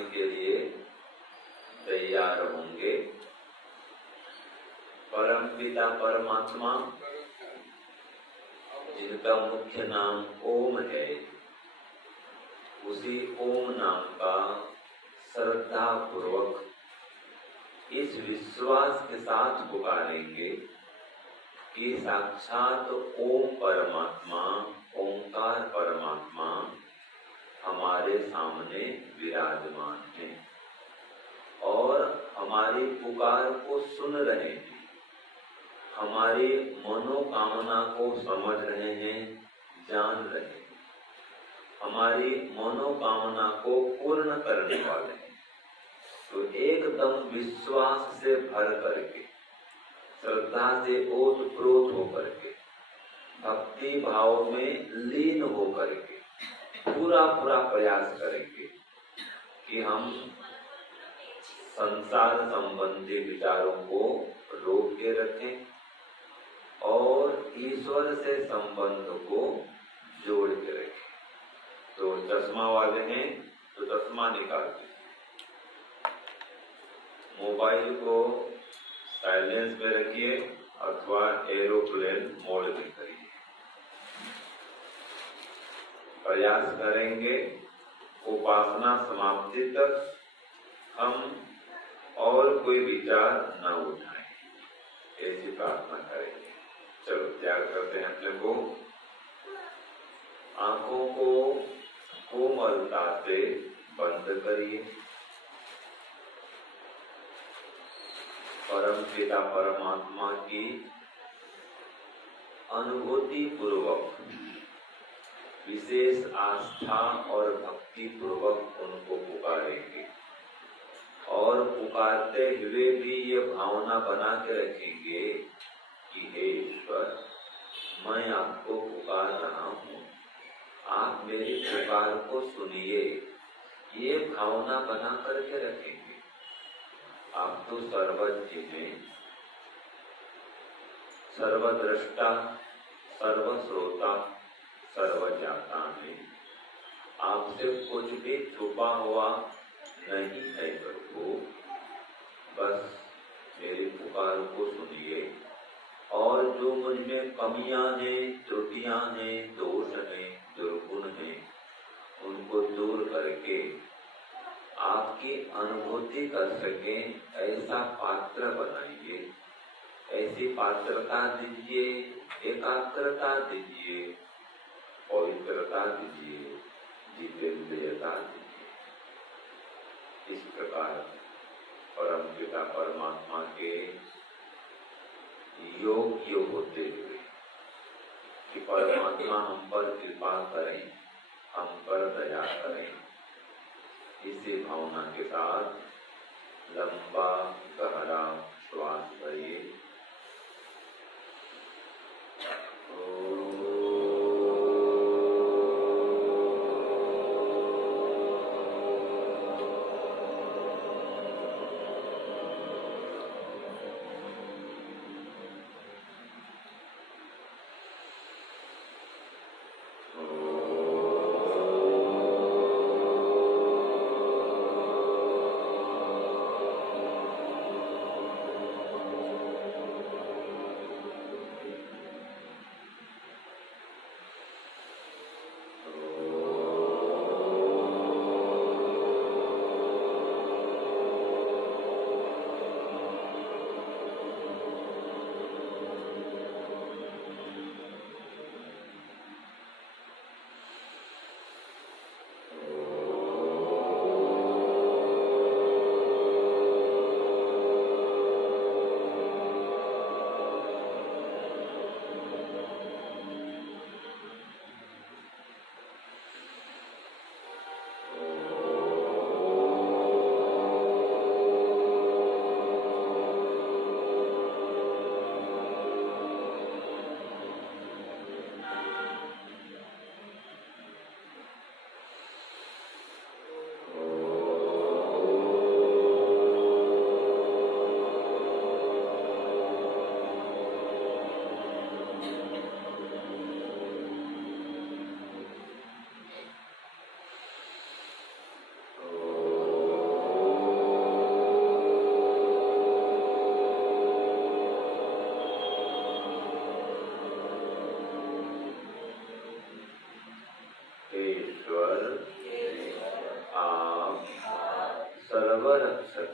करने के लिए तैयार होंगे। परम पिता परमात्मा, जिनका मुख्य नाम ओम है, उसी ओम नाम का श्रद्धा पूर्वक इस विश्वास के साथ पुकारेंगे कि साक्षात ओम परमात्मा, ओंकार परमात्मा हमारे सामने विराजमान है और हमारी पुकार को सुन रहे हैं, हमारी मनोकामना को समझ रहे हैं, जान रहे हैं, हमारी मनोकामना को पूर्ण करने वाले हैं। तो एकदम विश्वास से भर करके, श्रद्धा से ओतप्रोत होकर के, भक्ति भाव में लीन होकर के पूरा प्रयास करेंगे कि हम संसार संबंधी विचारों को रोक के रखें और ईश्वर से संबंध को जोड़ के रखें। तो चश्मा वाले हैं तो चश्मा निकाल दें, मोबाइल को साइलेंस में रखिए अथवा एरोप्लेन मोड में करिए। प्रयास करेंगे उपासना समाप्ति तक हम और कोई विचार न उठाएं, ऐसी प्रार्थना करेंगे। चलो त्याग करते हैं अपने को। आंखों को कोमलता से बंद करिए। परम पिता परमात्मा की अनुभूति पूर्वक, विशेष आस्था और भक्ति पूर्वक उनको पुकारेंगे और पुकारते हुए भी ये भावना बना के रखेंगे कि हे ईश्वर, मैं आपको पुकार रहा हूँ, आप मेरी पुकार को सुनिए। ये भावना बना करके रखेंगे। आप तो सर्वज्ञ हैं, सर्वद्रष्टा, सर्वश्रोता, सर्वज्ञाता है। आपसे कुछ भी छुपा हुआ नहीं है प्रभु। बस मेरी पुकार को सुनिए और जो मुझ में कमियां हैं, त्रुटियां हैं, दोष हैं, दुर्गुण हैं, उनको दूर करके आपकी अनुभूति कर सके ऐसा पात्र बनाइए। ऐसी पात्रता दीजिए, एकाग्रता दीजिए, पवित्रता दीजिए, जितेंद्रियता दीजिए। इस प्रकार परम पिता परमात्मा के योग्य होते हुए कि परमात्मा हम पर कृपा करें, हम पर दया करें, इसी भावना के साथ लंबा गहरा श्वास भरिए।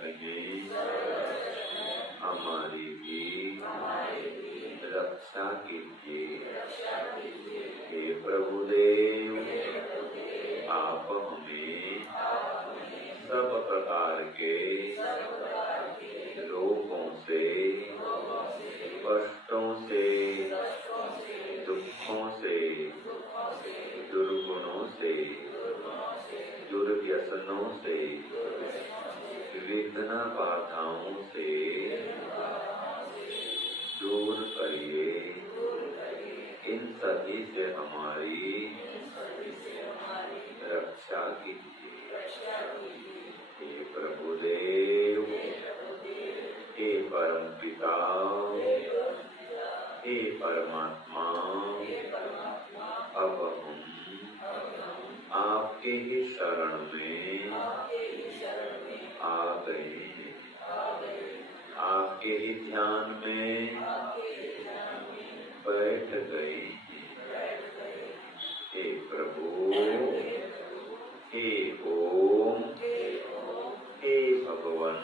कहें हमारी भी रक्षा कीजिए। हे प्रभुदेव, आप हमें सब प्रकार के रोगों से, कष्टों से, दुखों से, दुर्गुणों से, दुर्व्यसनों से, विघ्न बाधाओं से दूर करिए। इन सभी से हमारी रक्षा कीजिए। हे प्रभुदेव, हे परम पिता, हे परमात्मा, अब हम आपके ही शरण में आ गए हैं। आपके ही ध्यान में बैठ गए हैं। हे प्रभु, हे ओम, हे भगवान,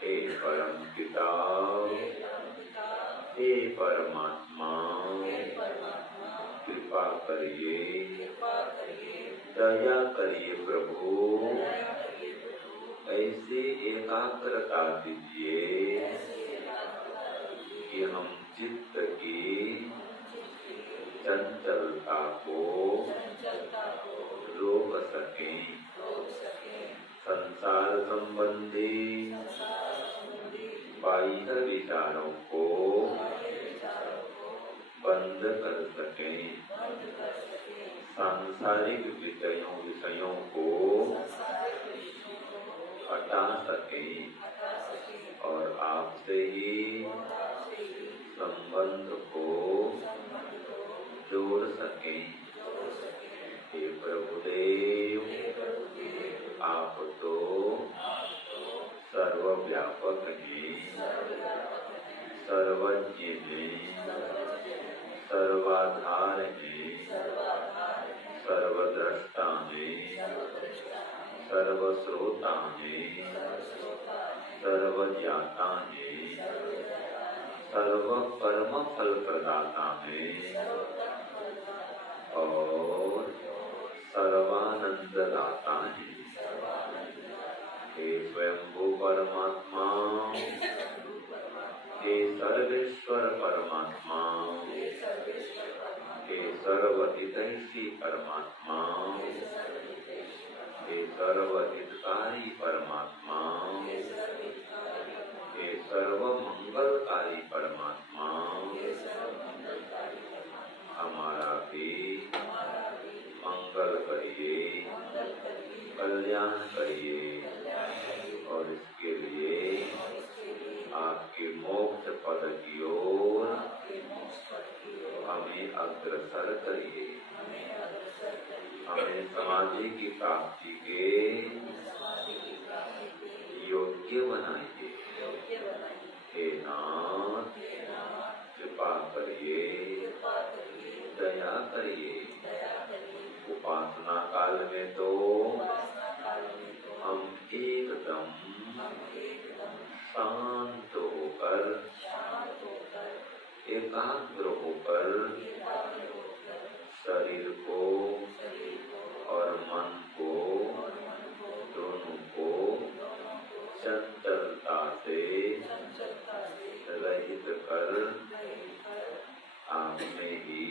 हे परम पिता, हे परमात्मा, कृपा करिए, दया करिए प्रभु। ऐसी एकाग्रता दीजिए कि हम चित्त की चंचलता को रोक सकें, संसार संबंधी बाह्य विचारों को बंद कर सकें, सांसारिक विषयों को हटा सकें और आपसे ही संबंध को जोड़ सकें। हे प्रभुदेव, आप तो सर्वव्यापक हैं, सर्वज्ञ हैं, सर्वाधार हैं, सर्वद्रष्टा हैं, सर्वश्रोता हैं, सर्वज्ञाता हैं, सर्व कर्म फल प्रदाता हैं और सर्वानंद दाता हैं। हे स्वयंभू परमात्मा, हे सर्वेश्वर परमात्मा, हे सर्वहितैषी परमात्मा, हे सर्वहितकारी परमात्मा, हे सर्व मंगलकारी परमात्मा, हमारा भी मंगल करिए, कल्याण करिए और इसके लिए आपके मोक्ष पद की ओर हमें अग्रसर करिए। हमें समाधि की प्राप्ति के योग्य बनाइए। हे नाथ, कृपा करिए, दया करिए। उपासना काल में तो हम एकदम शांत होकर, एकाग्र होकर शरीर को और मन को दोनों को चंचलता से रहित कर आप में ही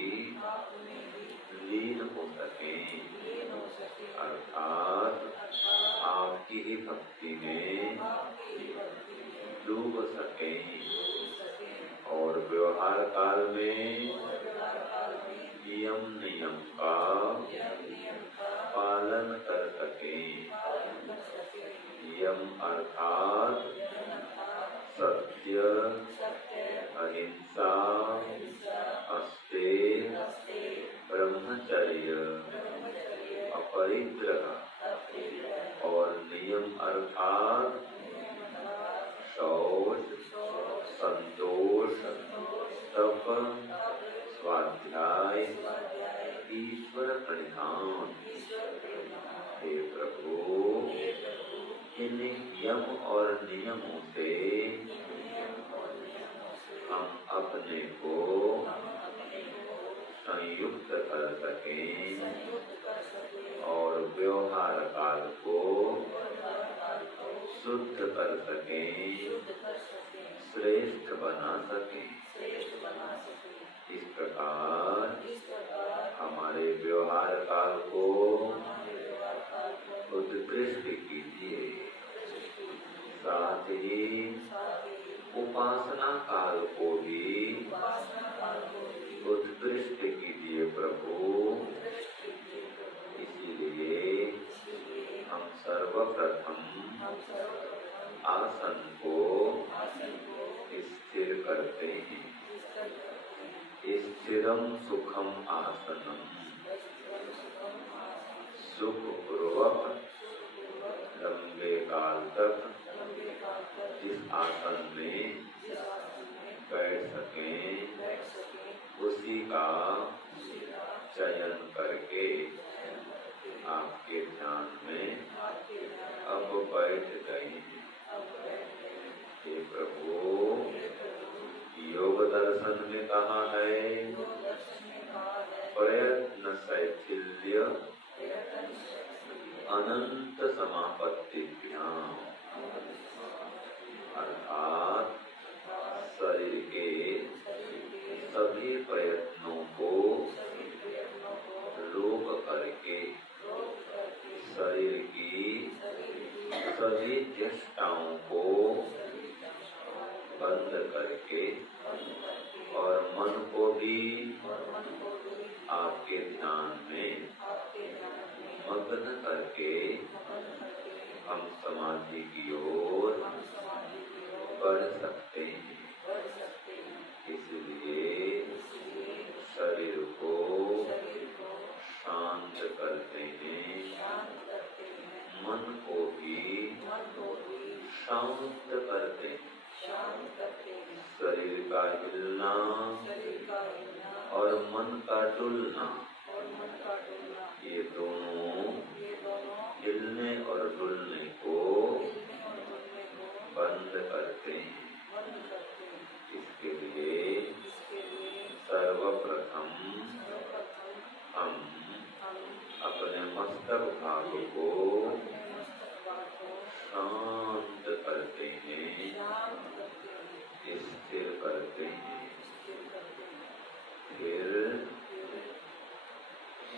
लीन हो सकें, अर्थात आपकी ही भक्ति में डूब सकें और व्यवहार काल में यम नियम का पालन कर सकें। यम अर्थात सत्य, अहिंसा, अस्तेय, ब्रह्मचर्य, अपरिग्रह और नियम अर्थात शौच, संतोष, तप, स्वाध्याय, ईश्वर प्रणिधान। हे प्रभु, हे इन यम और नियमों से हम अपने को संयुक्त कर सकें और व्यवहार काल को शुद्ध कर सकें, श्रेष्ठ बना सकें। इस प्रकार हमारे व्यवहार काल को उत्कृष्ट कीजिए, साथ ही उपासना काल को भी उत्कृष्ट कीजिए प्रभु। इसीलिए हम सर्वप्रथम आसन को स्थिर करते हैं। स्थिरम सुखम आसनम, सुखपूर्वक लंबे काल तक जिस आसन में बैठ सकें उसी का चयन करके आपके ध्यान में अब बैठ गए हैं। हे प्रभु, योग दर्शन में कहा है प्रयत्न शैथिल्य अनंत समापत्तिभ्याम, अर्थात शरीर के सभी प्रयत्नों को रोक करके, शरीर की सभी चेष्टाओं को बंद करके और मन को भी आपके ध्यान में मग्न करके हम समाधि की ओर बढ़ सकते हैं। इसलिए शरीर को शांत करते हैं, मन को भी शांत करते हैं। शरीर का हिलना और मन का डुलना, ये दोनों हिलने और डुलने को बंद करते हैं। इसके लिए सर्वप्रथम हम अपने मस्तक भाग को शांत करते हैं, स्थिर करते हैं। फिर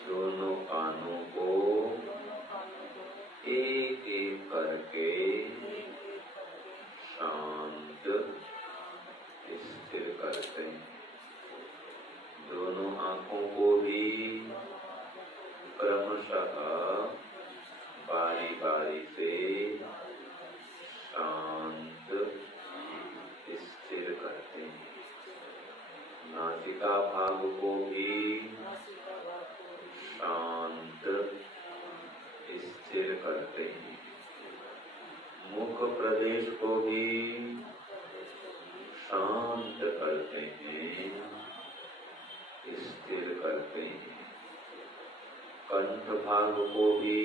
दोनों कानों को एक एक करके शांत स्थिर करते हैं। दोनों आंखों को भी क्रमशः बारी बारी से शांत स्थिर करते हैं। नासिका भाग को भी शांत स्थिर करते हैं। मुख प्रदेश को भी शांत करते हैं, स्थिर करते हैं। कंठ भाग को भी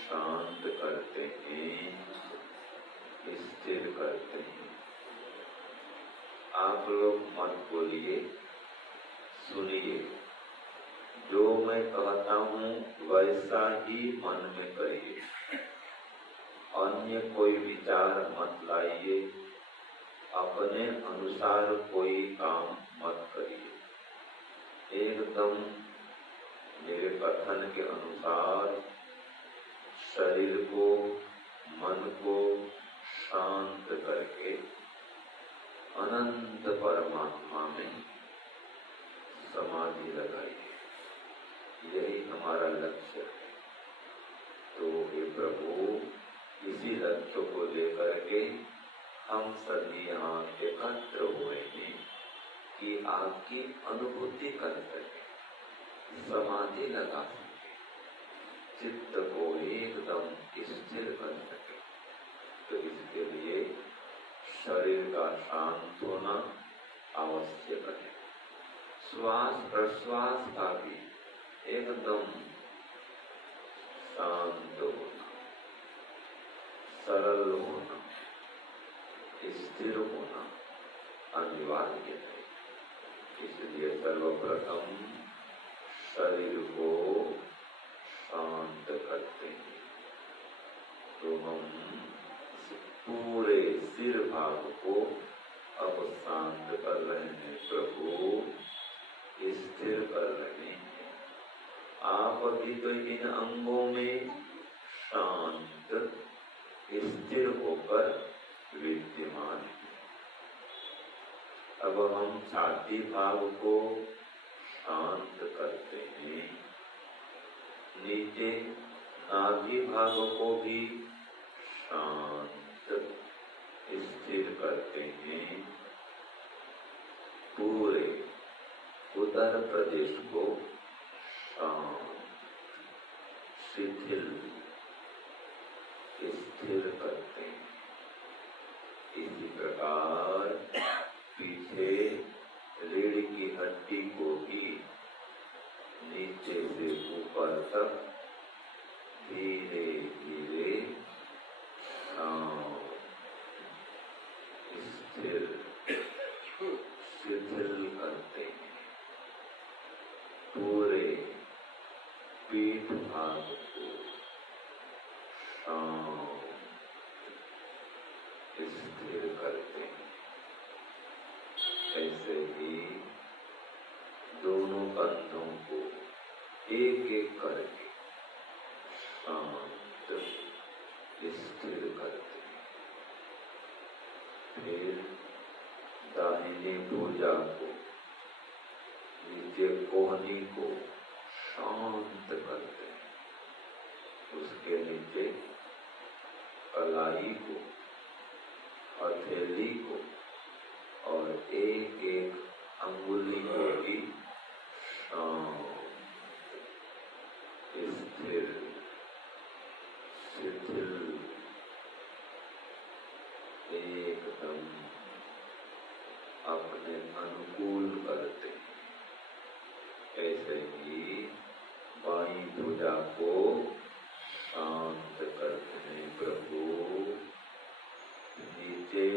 शांत करते हैं, स्थिर करते हैं। आप लोग मत बोलिए, सुनिए। जो मैं कहता हूँ वैसा ही मन में करिए, अन्य कोई विचार मत लाइए, अपने अनुसार कोई काम मत करिए। एकदम मेरे कथन के अनुसार शरीर को, मन को शांत करके अनंत परमात्मा में समाधि लगाइए। यही हमारा लक्ष्य है। तो हे प्रभु, इसी लक्ष्य को लेकर के हम सभी यहाँ एकत्र हुए हैं कि आपकी अनुभूति कर सके, समाधि लगा सके, चित्त को एकदम स्थिर कर सके। तो इसके लिए शरीर का शांत होना आवश्यक है। श्वास प्रश्वास का भी एकदम शांत होना, स्थिर होना अनिवार्य है। इसलिए सर्वप्रथम शरीर को शांत करते हैं। तो हम पूरे सिर भाग को अब शांत कर रहे हैं, प्रभु स्थिर कर रहे हैं। आप अभी तो इन अंगों में शांत स्थिर होकर विद्यमान हैं। अब हम छाती भाग को शांत करते हैं, नीचे नाभि भाग को भी शांत स्थिर करते हैं, पूरे उदर प्रदेश को शांत शिथिल स्थिर करते हैं। इसी प्रकार पीछे रीढ़ की हड्डी को भी नीचे से ऊपर तक धीरे धीरे स्थिर शिथिल करते हैं। पूरे पीठ भाग को स्थिर करते हैं। ऐसे ही दोनों कंधों को एक एक करके शांत स्थिर करते हैं। फिर दाहिनी भुजा को, नीचे कोहनी को शांत करते हैं। उसके नीचे कलाई को, हथेली को और एक एक अंगुली को भी शांत स्थिर शिथिल एकदम अपने अनुकूल करते हैं। ऐसे ही बाईं भुजा को शांत करते हैं प्रभु। नीचे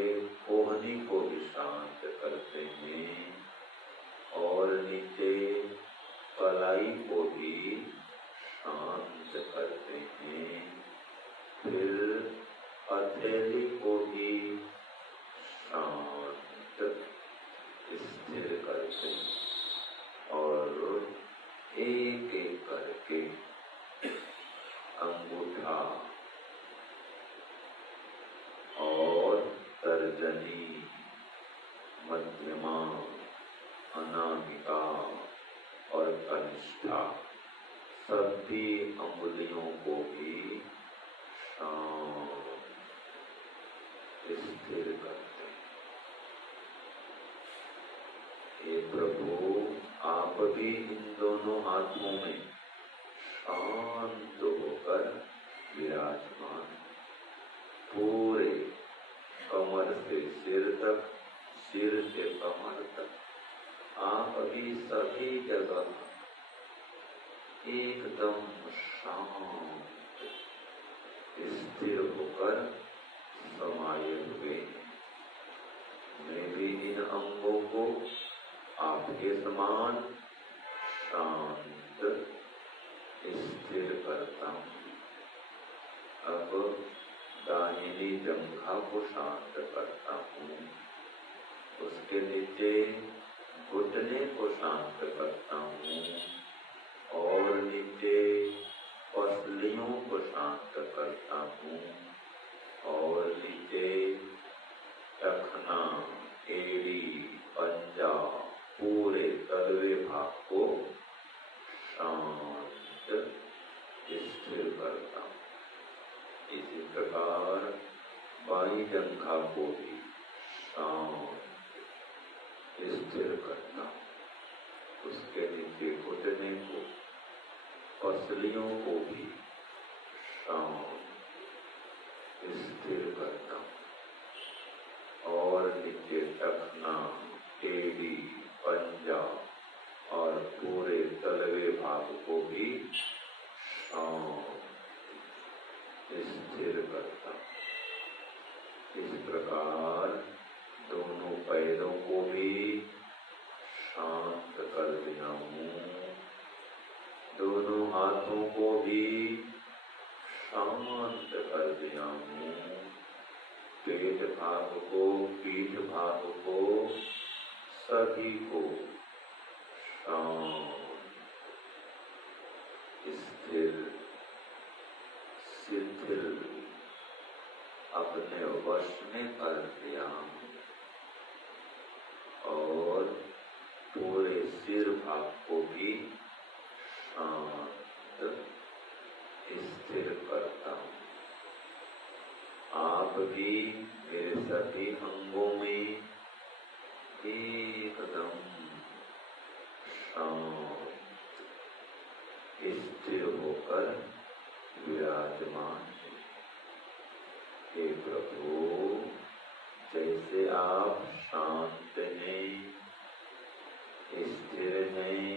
कोहनी को भी शांत करते हैं और नीचे कलाई को भी शांत करते हैं। फिर हथेली को भी शांत स्थिर करते हैं और एक एक करके अंगूठा और तर्जनी, मध्यमा, अनामिका और कनिष्ठा सभी अंगुलियों को भी शांत स्थिर करते हैं। हे प्रभु, आप भी इन दोनों हाथों में शांत होकर विराजमान, पूरे कमर से सिर तक, सिर से कमर तक आप अभी सभी जगह एकदम शांत स्थिर होकर समाये हुए हैं। मैं भी इन अंगों को आपके समान शांत स्थिर करता हूँ। अब दाहिनी जंघा को शांत करता हूँ, उसके नीचे घुटने को शांत करता हूँ और नीचे पसलियों को शांत करता हूँ और नीचे टखना, एड़ी, पंजा, पूरे तलवे भाग को शांत स्थिर करता हूँ। इसी प्रकार बाईं जंघा को भी शांत स्थिर करता हूँ। उसके नीचे घुटने को, पसलियों को भी शांत स्थिर करता हूँ और नीचे टखना, एड़ी, पंजा और पूरे तलवे भाग को भी शांत स्थिर करता हूँ। इस प्रकार हाथों को भी शांत कर दिया हूँ। पेट भाग को, पीठ भाग को, सभी को शांत, स्थिर, शिथिल अपने वश में कर दिया और पूरे सिर भाग को भी शांत, स्थिर करता हूँ। आप भी मेरे सभी अंगों में एकदम शांत, स्थिर होकर विराजमान है। हे प्रभु, जैसे आप शांत हैं, स्थिर हैं,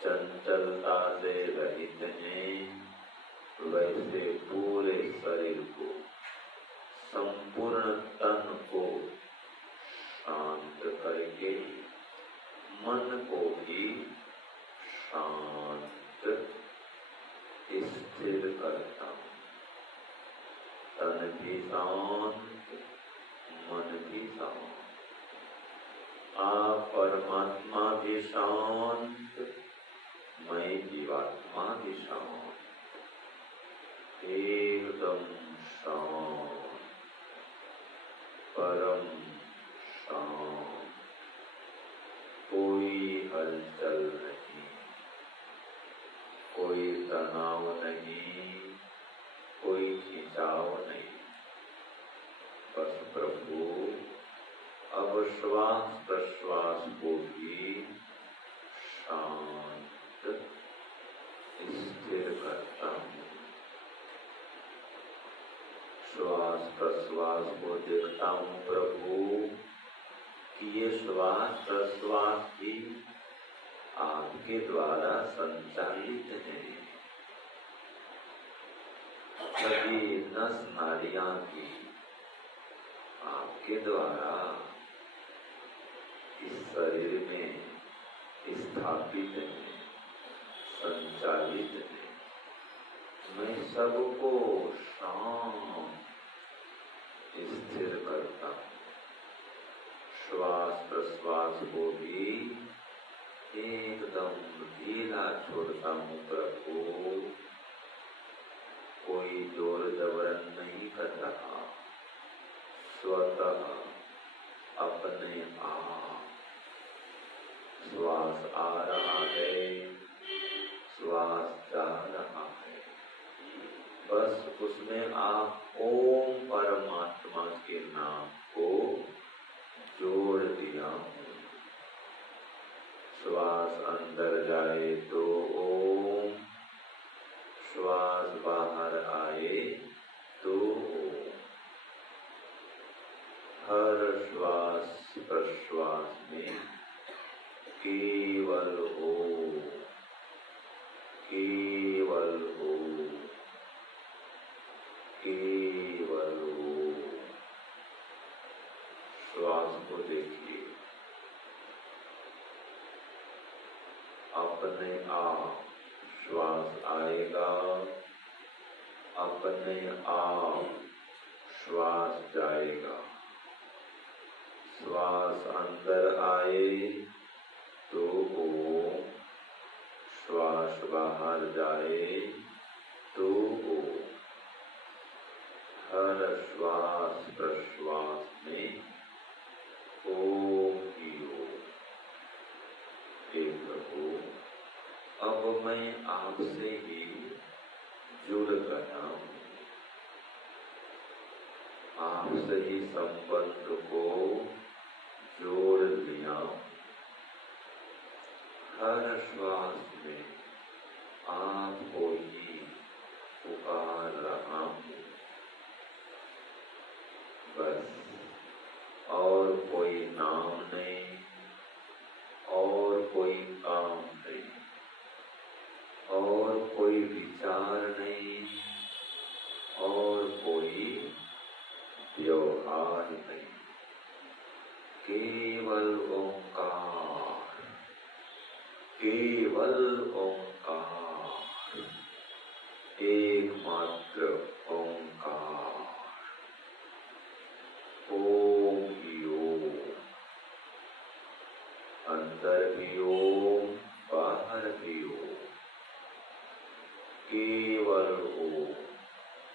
चंचलता से रहित हैं, वैसे पूरे शरीर को, संपूर्ण तन को शांत करके मन को भी शांत, स्थिर करता हूँ। तन भी शांत, मन भी शांत। आप परमात्मा भी शांत, मैं जीवात्मा भी शांत, एकदम शांत, परम शांत, कोई हलचल नहीं, कोई तनाव नहीं, कोई खिंचाव नहीं। बस प्रभु अब श्वास प्रश्वास को भी शांत, स्थिर करता हूँ। श्वास प्रश्वास को देखता हूँ प्रभु कि ये श्वास प्रश्वास भी आपके द्वारा संचालित है। सभी नस नाड़ियां भी आपके द्वारा इस शरीर में स्थापित है, संचालित है। मैं सबको शांत, स्थिर करता हूँ। श्वास प्रश्वास को भी एकदम ढीला छोड़ता हूँ प्रभु। कोई जोर जबरन नहीं कर रहा, स्वतः अपने आप श्वास आ रहा है, श्वास जा रहा है। बस उसमें आप ओम परमात्मा के नाम को जोड़ दिया। श्वास अंदर जाए तो ओम, श्वास बाहर आए तो ओम। हर श्वास प्रश्वास में केवल ओम, केवल ओम, केवल ओम। श्वास को देखिए, अपने आप श्वास आएगा, अपने आप श्वास जाएगा। श्वास अंदर आए तो ओम, श्वास बाहर जाए तो ओम। हर श्वास प्रश्वास में ओम ही ओम। हे प्रभु, अब मैं आपसे ही जुड़ गया हूँ, आपसे ही संबंध को जोड़ लिया। हर श्वास में आपको ही पुकार रहा हूँ, बस। और कोई नाम नहीं, और कोई काम नहीं, और कोई विचार नहीं, और कोई व्यवहार नहीं। केवल ओंकार, केवल ओंकार, केवल ओम,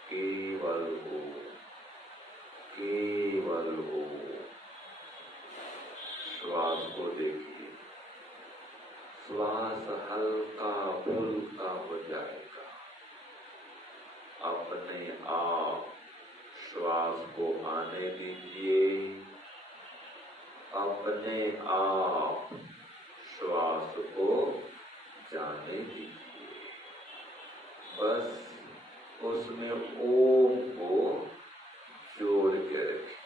केवल ओम, केवल ओम। श्वास को देखिए, श्वास हल्का फुल्का हो जाएगा। अपने आप श्वास को आने दीजिए, अपने आप श्वास को जाने दीजिए। बस उसमें ओम को जोड़ के रखिए।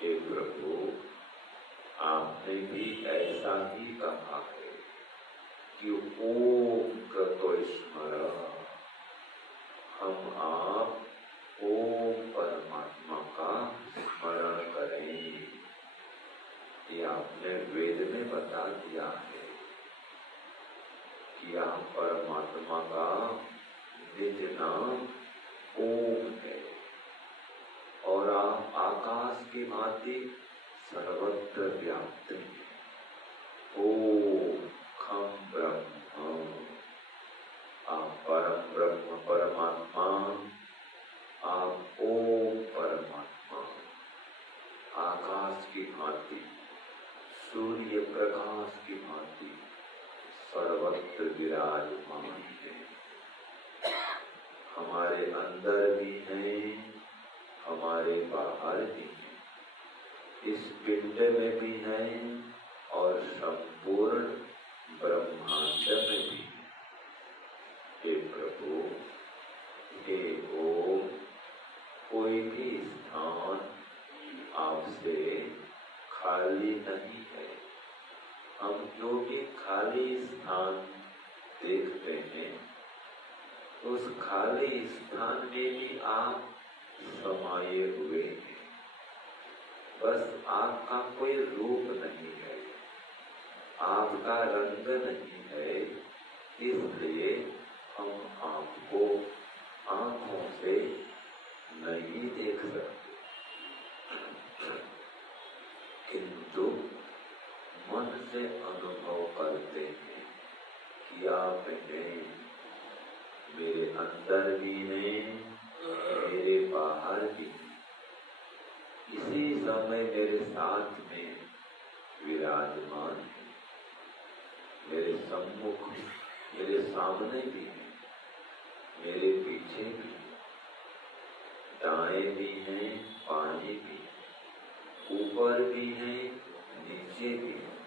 हे प्रभु, आपने भी ऐसा ही कहा है कि ओम कृतो स्मरण। हम आप ओम परमात्मा का स्मरण करें। ये आपने वेद में बता दिया है कि आप परमात्मा का निज नाम ओम है और आप आकाश की भांति सर्वत्र व्याप्त हैं। ओम खम ब्रह्म, आप परम ब्रह्म परमात्मा, आप ओम परमात्मा आकाश की भांति, सूर्य प्रकाश की भांति सर्वत्र विराजमान है। हमारे अंदर भी हैं, हमारे बाहर भी हैं, इस पिंड में भी हैं और संपूर्ण ब्रह्मांड में भी। हे प्रभु, हे ओम, कोई भी स्थान आपसे खाली नहीं है। हम जो भी खाली स्थान देखते हैं, उस खाली स्थान में भी आप समाये हुए हैं। बस आपका कोई रूप नहीं है, आपका रंग नहीं है, इसलिए हम आपको आंखों से नहीं देख सकते, किंतु मन से अनुभव करते हैं कि आप हैं, मेरे अंदर भी हैं, मेरे बाहर भी हैं। इसी समय मेरे साथ में विराजमान है, मेरे सम्मुख, मेरे सामने भी है, मेरे पीछे भी है, दाएं भी हैं, बाएं भी हैं, ऊपर भी हैं, नीचे भी हैं,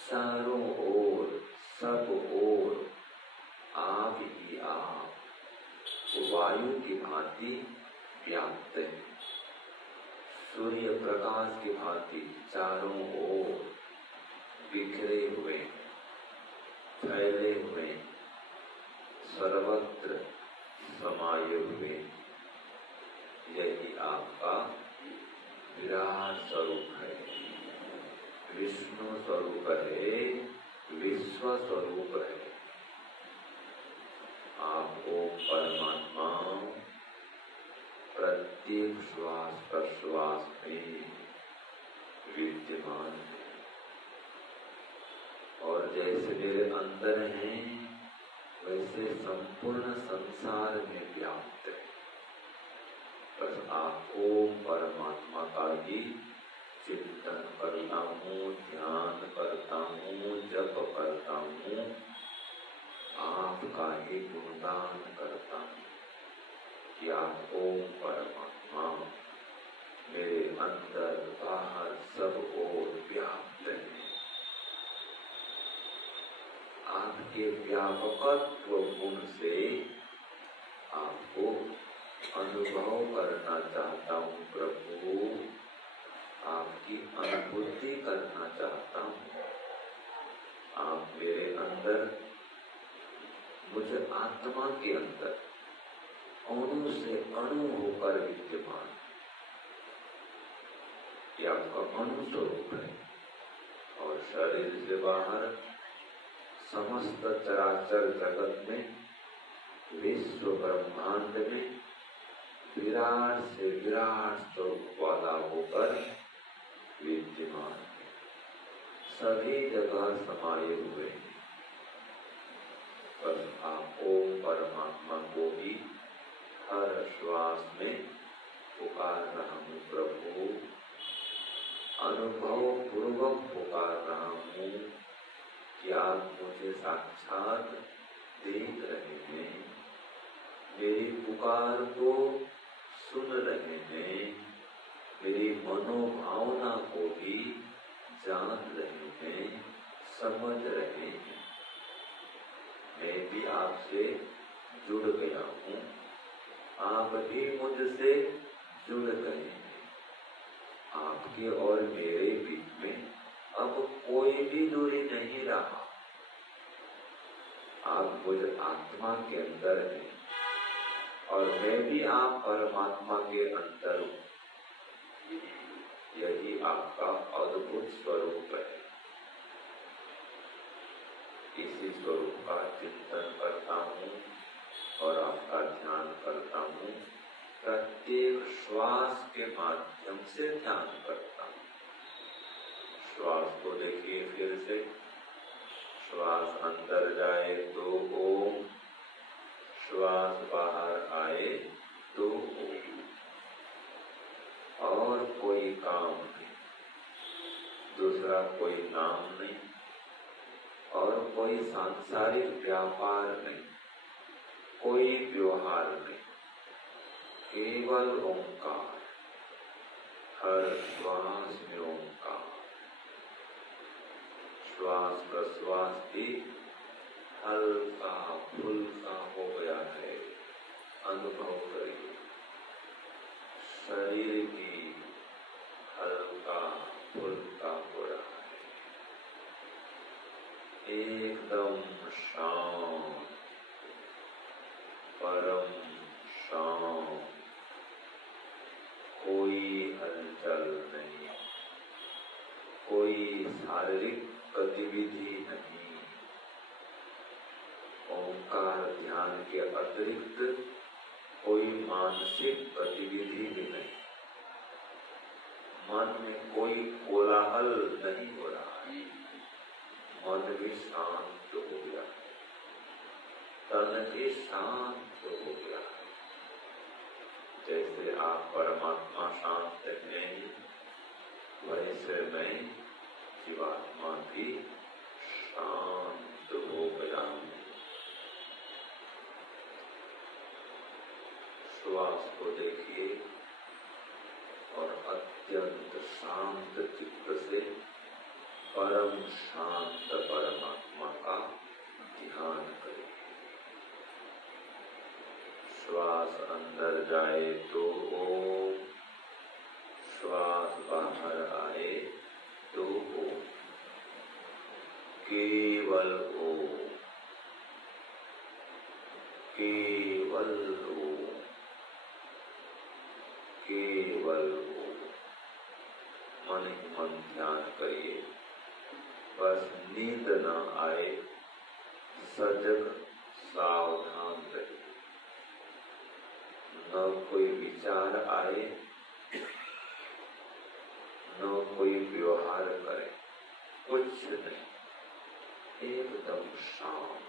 चारों ओर, सब ओर आप ही आप वायु की भांति व्याप्त है। सूर्य प्रकाश की भांति चारों ओर बिखरे हुए, फैले हुए, सर्वत्र समाये हुए। यही आपका विराट स्वरूप है, विष्णु स्वरूप है, विश्व स्वरूप है। आप ओम परमात्मा प्रत्येक श्वास प्रश्वास में विद्यमान है और जैसे मेरे अंदर हैं, वैसे संपूर्ण संसार में व्याप्त है। बस आप ओम परमात्मा का ही चिंतन करता हूँ, ध्यान करता हूँ, जप करता हूँ, आपका ही गुणगान करता हूँ कि आप ओम परमात्मा मेरे अंदर बाहर सब ओर व्याप्त है। आपके व्यापकत्व गुण से आपको अनुभव करना चाहता हूँ प्रभु, आपकी अनुभूति करना चाहता हूँ। आप मेरे अंदर, मुझे आत्मा के अंदर अणु से अणु होकर विद्यमान, ये आपका अणु स्वरूप है और शरीर से बाहर समस्त चराचर जगत में, विश्व ब्रह्मांड में विराट से विराट स्वरूप वाला होकर विद्यमान है, सभी जगह समाये हुए हैं। बस आप ओम परमात्मा को ही हर श्वास में पुकार रहा हूँ प्रभु, अनुभव पूर्वक पुकार रहा हूँ कि आप मुझे साक्षात देख रहे हैं, मेरी पुकार को सुन रहे हैं, मेरी मनोभावना को भी जान रहे हैं, समझ रहे हैं। मैं भी आपसे जुड़ गया हूँ, आप भी मुझसे जुड़ गए हैं। आपके और मेरे बीच में अब कोई भी दूरी नहीं रहा। आप मुझ आत्मा के अंदर हैं और मैं भी आप परमात्मा के अंदर हूँ। यही आपका अद्भुत स्वरूप है। इसी स्वरूप का चिंतन करता हूँ और आपका ध्यान करता हूँ। प्रत्येक श्वास के माध्यम से ध्यान करता हूँ। श्वास को देखिए फिर से। श्वास अंदर जाए तो ओम, श्वास बाहर आए तो ओम। और कोई काम नहीं, दूसरा कोई नाम नहीं और कोई सांसारिक व्यापार नहीं, कोई व्यवहार नहीं, केवल ओंकार। हर श्वास में ओंकार। श्वास प्रश्वास भी हल्का फुल्का हो गया है, अनुभव करिए। शरीर भी हल्का फुल्का हो रहा है, एकदम शांत, परम शांत, कोई हलचल नहीं, कोई शारीरिक गतिविधि नहीं। ओंकार ध्यान के अतिरिक्त कोई मानसिक गतिविधि भी नहीं। मन में कोई कोलाहल नहीं हो रहा है, मन भी शांत हो गया है, तन भी शांत हो गया है। जैसे आप परमात्मा शांत हैं, वैसे मैं जीवात्मा भी शांत हो गया हूँ। श्वास को देखिए और अत्यंत शांत चित्त से परम शांत परमात्मा का ध्यान करें। श्वास अंदर जाए तो ओम, श्वास बाहर आए तो ओम। केवल ओम, केवल ओम, केवल ओम। मन ही मन ध्यान करिए। बस नींद न आए, सजग सावधान रहिए। न कोई विचार आए, न कोई व्यवहार करे, कुछ नहीं, एकदम शांत।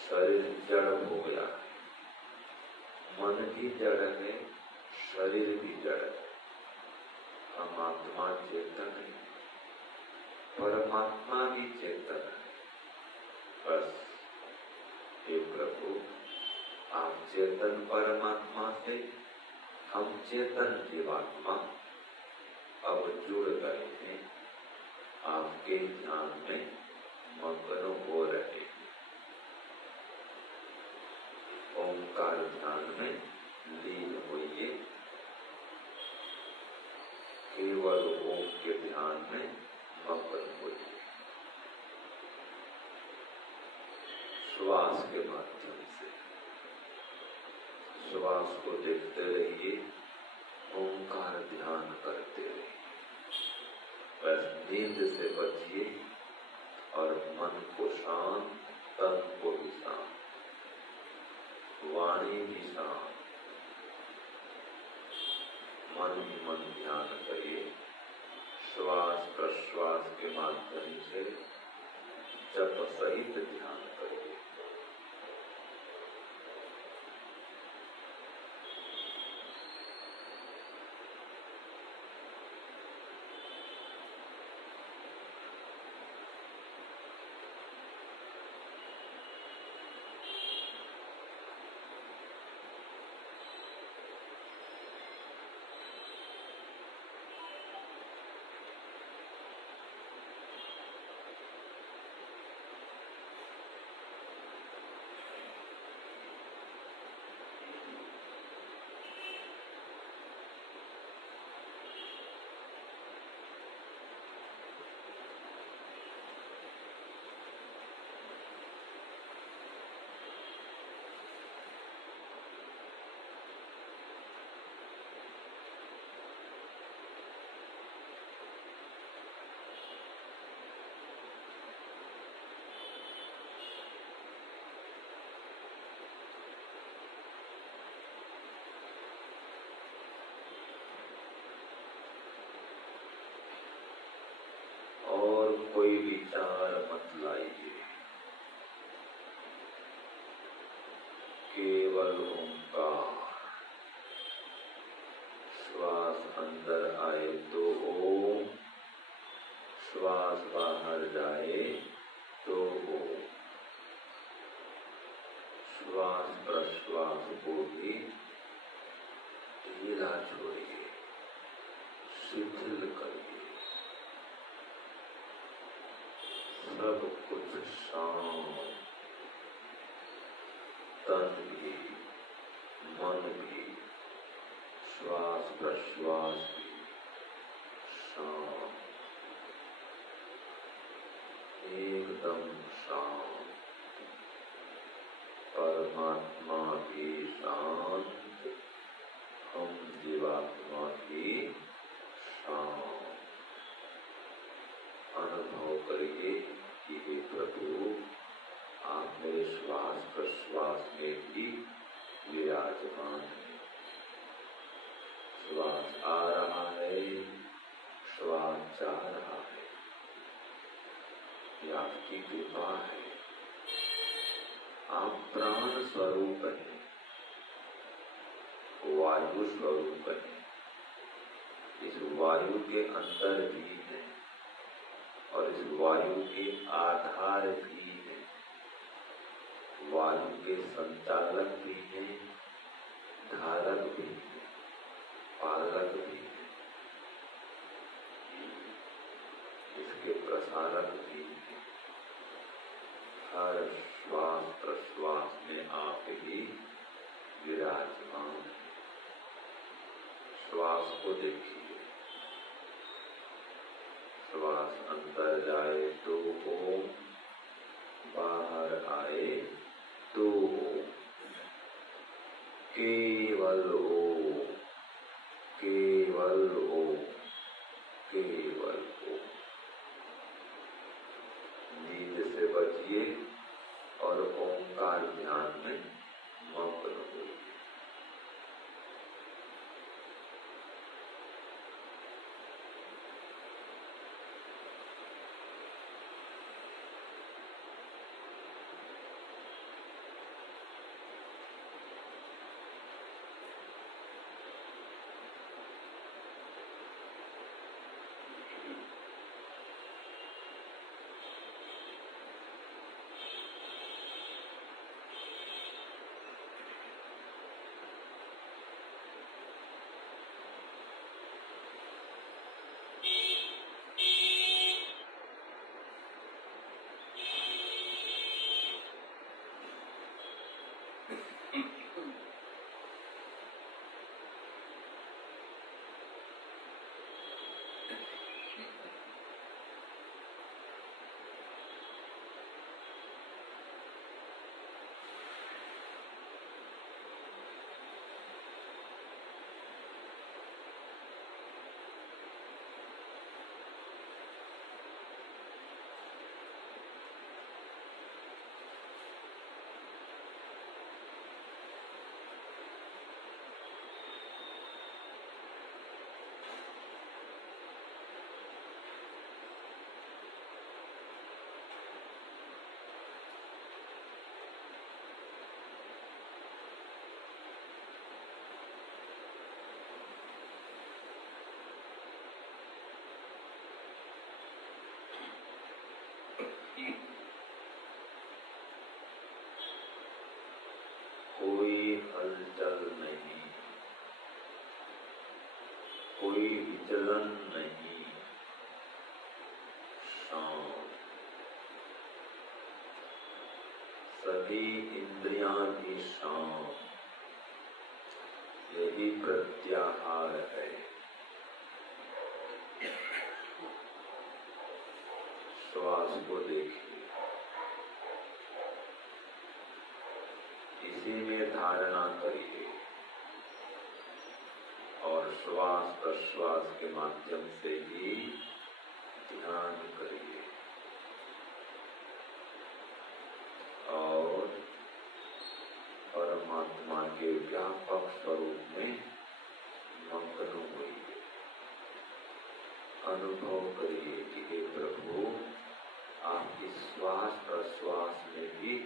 शरीर जड़ हो गया है, मन भी जड़ है, शरीर भी जड़ है। हम आत्मा चेतन है, परमात्मा भी चेतन है। बस हे प्रभु, आप चेतन परमात्मा से हम चेतन जीवात्मा अब जुड़ गए हैं, आपके ध्यान में मग्न हो रहे हैं। ओंकार ध्यान में लीन होइए, केवल ओम के ध्यान में मग्न होइए। श्वास के माध्यम से श्वास को देखते रहिए, ओंकार ध्यान करते रहिए। बस नींद से बचिए और मन को शांत, तन को भी शांत, वाणी भी शांत। मन ही मन ध्यान करिए। श्वास प्रश्वास के माध्यम से जप सहित ध्यान करिए। और कोई विचार मत लाइए, केवल ओंकार। श्वास अंदर आए तो ओम, श्वास बाहर जाए तो ओम। श्वास प्रश्वास को भी ढीला छोड़िए, शिथिल करिए। सब कुछ शांत, तन भी, मन भी, श्वास प्रश्वास भी शांत, एकदम शांत। परमात्मा भी शांत, हम जीवात्मा भी शांत। अनुभव करिए कि हे प्रभु, आप मेरे श्वास प्रश्वास में भी विराजमान है। श्वास आ रहा है, श्वास जा रहा है, ये आपकी कृपा है। आप प्राण स्वरूप हैं, वायु स्वरूप हैं। इस वायु के अंदर भी है और इस वायु के आधार भी है। वायु के संचालक भी है, धारक भी है, पालक भी है, इसके प्रसारक भी है। हर श्वास प्रश्वास में आप ही विराजमान हैं। श्वास को देखिए, श्वास अंदर जाए तो ओम, बाहर आए तो ओम। केवल ओम, केवल ओम, केवल ओम। नींद से बचिए और ओंकार ध्यान में मग्न होइए। कोई हलचल नहीं, कोई विचलन नहीं, शांत। सभी इंद्रियां भी शांत। यही प्रत्याहार है। श्वास को देखिए, इसी में धारणा करिए और श्वास प्रश्वास के माध्यम से ही ध्यान करिए और परमात्मा के व्यापक स्वरूप में मग्न होइए। अनुभव करिए कि हे प्रभु, आपकी श्वास प्रश्वास में भी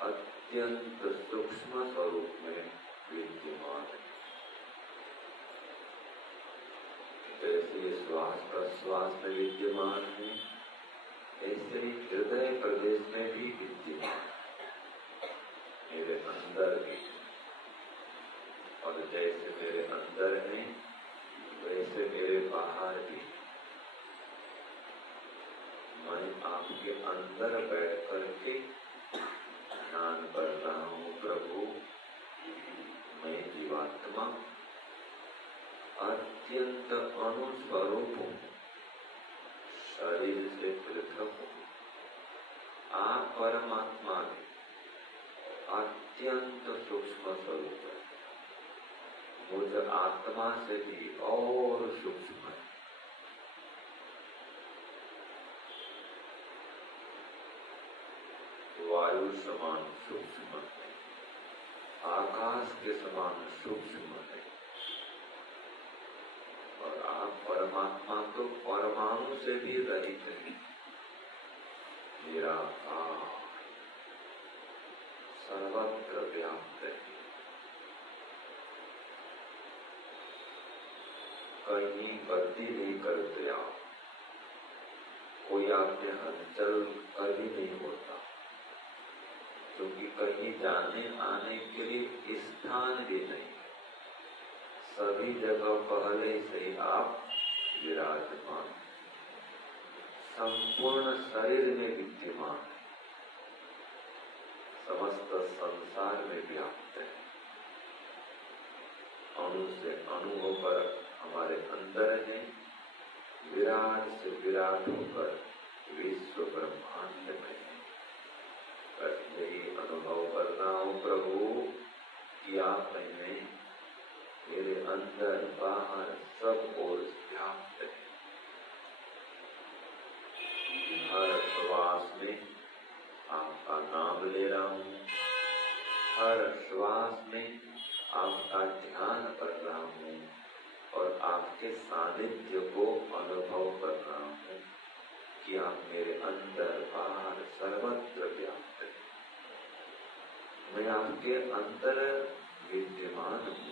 अत्यंत सूक्ष्म स्वरूप में विद्यमान है। जैसे श्वास प्रश्वास में विद्यमान है, ऐसे ही हृदय प्रदेश में भी विद्यमान है, मेरे अंदर भी। और जैसे मेरे अंदर है वैसे मेरे बाहर भी। मैं आपके अंदर बैठ करके ध्यान कर रहा हूँ प्रभु। मैं जीवात्मा अत्यंत अनुस्वरूप हूँ, शरीर से पृथक हूँ। आप परमात्मा में अत्यंत सूक्ष्म स्वरूप है, मुझ आत्मा से भी और सूक्ष्म है। वायु समान सूक्ष्म है, आकाश के समान सूक्ष्म है। और आप परमात्मा तो परमाणु से भी रहित है। निराकार, सर्वत्र व्याप्त है। कहीं गति नहीं करते आप, कोई आपने हलचल कभी नहीं होता, क्योंकि कहीं जाने आने के लिए स्थान भी नहीं। सभी जगह पहले से आप विराजमान, संपूर्ण शरीर में विद्यमान, समस्त संसार में व्याप्त है। अणु से अणु होकर हमारे अंदर है, विराट से विराट होकर विश्व ब्रह्मांड में है। बस यही अनुभव करना हो प्रभु कि आप में मेरे अंदर बाहर सब ओर व्याप्त है। हर श्वास में आपका नाम ले रहा हूँ, हर श्वास में आपका ध्यान कर रहा हूँ और आपके सानिध्य को अनुभव कर रहा हूँ कि आप मेरे अंदर बाहर सर्वत्र व्याप्त है। मैं आपके अंदर विद्यमान हूँ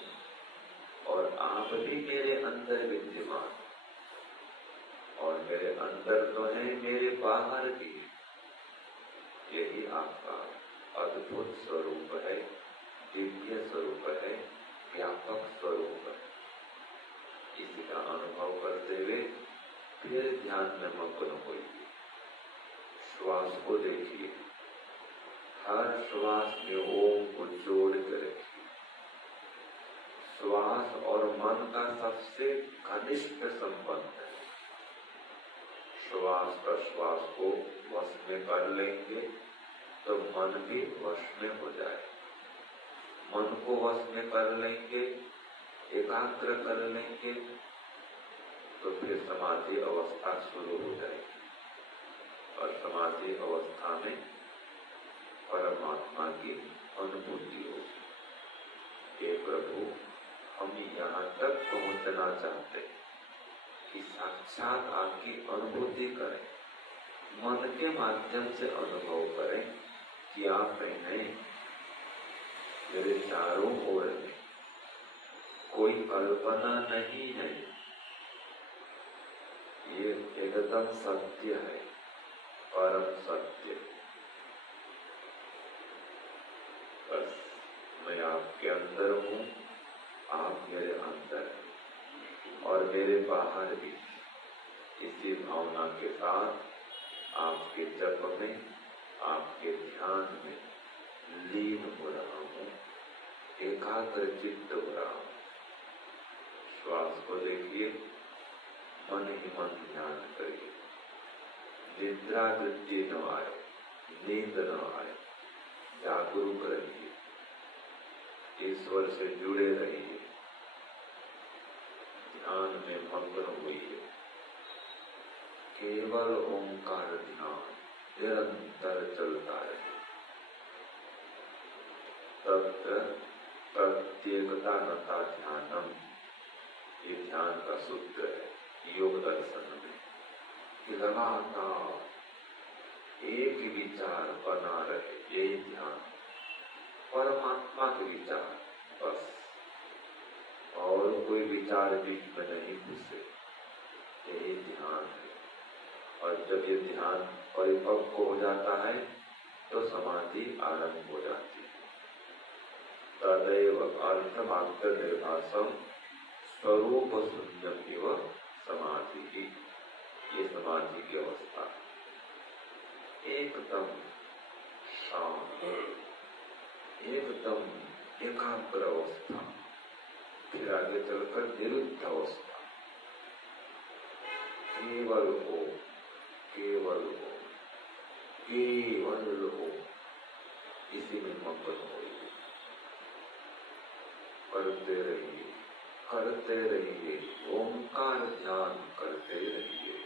और आप भी मेरे अंदर विद्यमान, और मेरे अंदर तो है, मेरे बाहर भी। यही आपका अद्भुत स्वरूप है, दिव्य स्वरूप है, व्यापक स्वरूप है। इसी का अनुभव करते हुए फिर ध्यान में मग्न होइए। श्वास को देखिए, हर श्वास में ओम को जोड़ कर रखिए। श्वास और मन का सबसे घनिष्ठ संबंध है। श्वास प्रश्वास को वश में कर लेंगे तो मन भी वश में हो जाए। मन को वश में कर लेंगे, एकाग्र कर लेंगे तो फिर समाधि अवस्था शुरू हो जाएगी और समाधि अवस्था में परमात्मा की अनुभूति होगी। हे प्रभु, हम यहाँ तक पहुँचना चाहते हैं कि साक्षात आपकी अनुभूति करें, मन के माध्यम से अनुभव करें कि आप हैं, मेरे चारों ओर में कोई कल्पना नहीं है, ये एकदम सत्य है, परम सत्य। बस मैं आपके अंदर हूँ, आप मेरे अंदर हैं और मेरे बाहर भी। इसी भावना के साथ आपके जप में, आपके ध्यान में लीन हो रहा हूँ, एकाग्र चित्त हो रहा हूँ। श्वास को देखिए, मन ही मन ध्यान करिए। निद्रा दृष्टि न आए, नींद न आए, जागरूक रहिए, ईश्वर से जुड़े रहिए, ध्यान में मग्न होइए। केवल ओंकार ध्यान निरंतर चलता रहे। तत्र प्रत्येकता नता ध्यानम, ये ध्यान का सूत्र है योग दर्शन में, कि लगातार एक विचार बना रहे, यही ध्यान, परमात्मा के विचार बस, और कोई विचार बीच में नहीं घुसे, यही ध्यान है। और जब ये ध्यान परिपक्व हो जाता है तो समाधि आरंभ हो जाती है। तदैव अर्थमात्र निर्भासम स्वरूप शून्यम एव समाधि ही, ये समाधि की अवस्था एकदम शांत, एकदम एकाग्र अवस्था। फिर आगे चलकर निरुद्ध अवस्था, केवल हो, केवल हो, केवल हो, इसी में मग्न होइए। करते रहिए, करते रहिए, ओंकार ध्यान करते रहिए।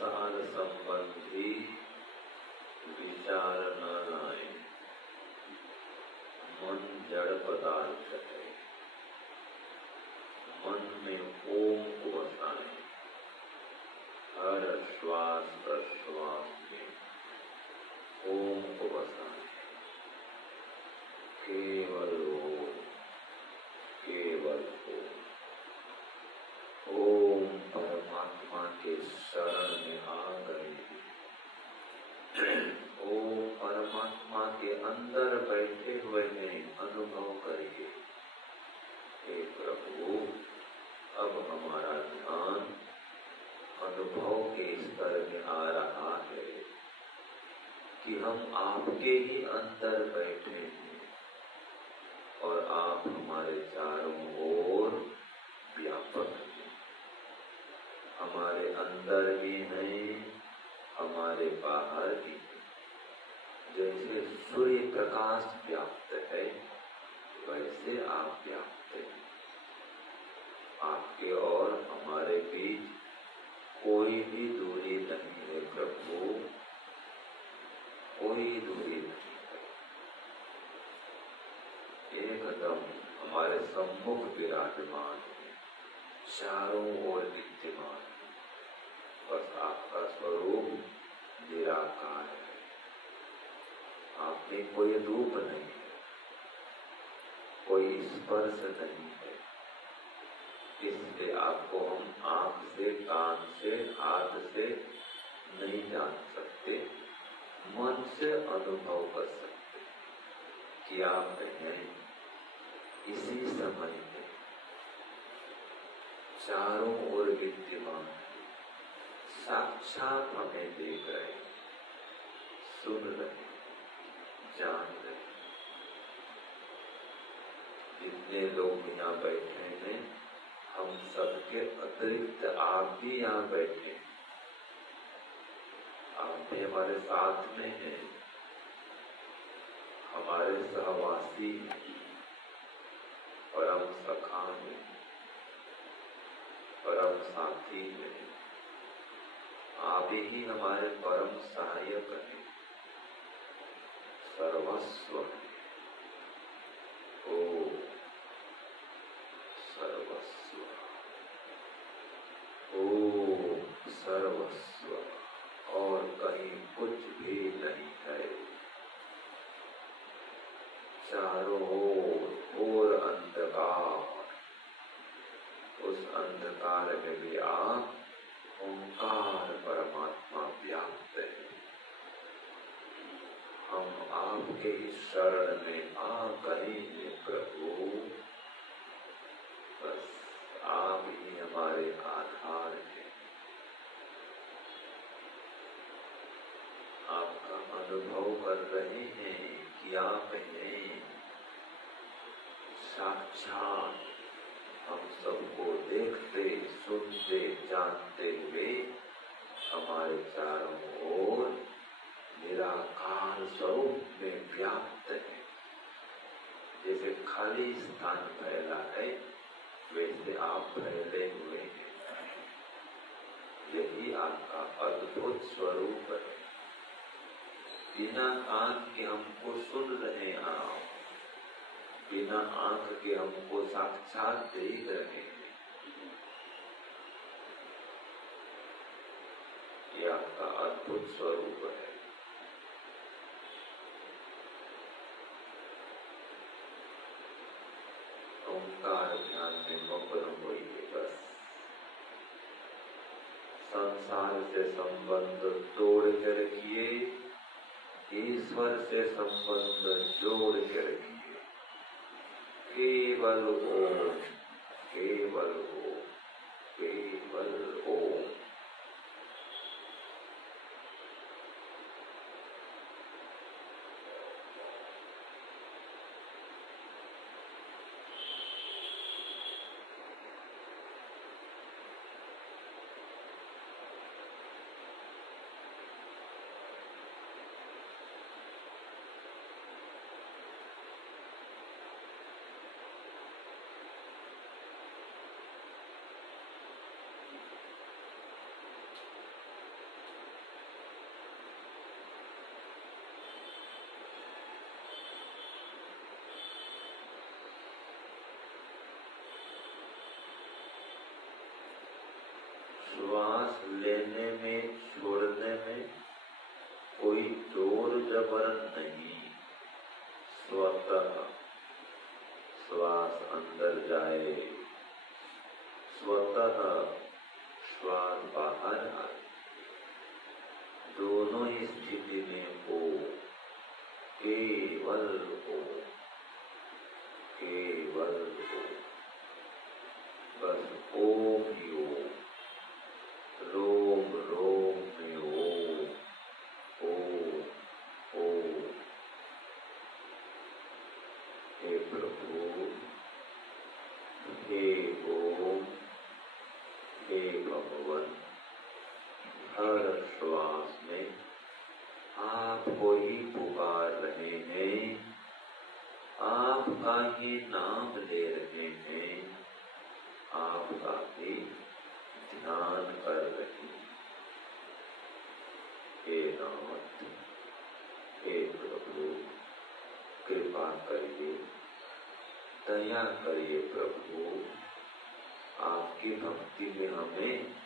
संसार संबंधी विचार न लाए, मन जड़ पदार्थ है, मन में ओम को बसाए, हर श्वास प्रश्वास में ओम को बसाए, केवल ओम, केवल ओम। ओम परमात्मा के शरण में आ गए, ओम परमात्मा के अंदर बैठे हुए हैं, अनुभव करिए। हे प्रभु, अब हमारा ध्यान अनुभव के स्तर में आ रहा है कि हम आपके ही अंदर बैठे हैं और आप हमारे चारों ओर व्यापक हैं। हमारे अंदर भी हैं, हमारे बाहर भी हैं। जैसे सूर्य प्रकाश व्याप्त है, वैसे आप व्याप्त हैं। आपके और हमारे बीच कोई भी दूरी नहीं है प्रभु, कोई दूरी नहीं है। एकदम हमारे सम्मुख विराजमान है, चारों ओर विद्यमान है। बस आपका स्वरूप निराकार है, आप में कोई रूप नहीं है, कोई स्पर्श नहीं है। इसलिए आपको हम आंख से, कान से, हाथ से नहीं जान सकते, मन से अनुभव कर सकते कि आप हैं। इसी समय में चारों ओर विद्यमान है, साक्षात हमें देख रहे, सुन रहे, जान रहे। जितने लोग यहाँ बैठे हैं, हम सबके अतिरिक्त आप भी यहाँ बैठे, आप भी हमारे साथ में हैं, हमारे सहवासी हैं, परम सखा हैं, परम साथी हैं। आप ही हमारे परम सहायक हैं, सर्वस्व हैं। ओ सर्वस्व, ओ सर्वस्व, और कहीं कुछ भी नहीं है। चारों ओर अंधकार, उस अंधकार में भी आप ओंकार परमात्मा व्याप्त है। हम आपके ही शरण में आ गए हैं प्रभु, बस आप ही हमारे आधार हैं। आपका अनुभव कर रहे हैं कि आप हैं साक्षात, हम सबको देखते, सुनते, जानते हुए हमारे चारों ओर निराकार स्वरूप में व्याप्त है। जैसे खाली स्थान फैला है, वैसे आप फैले हुए हैं। यही आपका अद्भुत स्वरूप है। बिना आंख के हमको सुन रहे हैं आप, बिना आंख के हमको साक्षात देख रहे हैं। यह आपका अद्भुत स्वरूप है। ओंकार ध्यान में मग्न होइए। बस संसार से संबंध तोड़ के रखिए, ईश्वर से संबंध जोड़ के रखिए। केवल ओम, केवल ओम, केवल ओम। श्वास लेने में छोड़ने में कोई जोर जबर नहीं, स्वतः श्वास अंदर जाए, स्वतः श्वास बाहर आए, दोनों ही स्थिति में हो, केवल हो, केवल हो, बस ओम ही ओम, रोम रोम में ओम, ओम ओम। हे प्रभु, हे ओम, हे भगवान, हर श्वास में आपको ही पुकार रहे हैं, आपका ही नाम ले रहे हैं, आपका ही ध्यान कर रहे हैं। हे नाथ, हे प्रभु, कृपा करिए, दया करिए प्रभु, आपकी भक्ति में हमें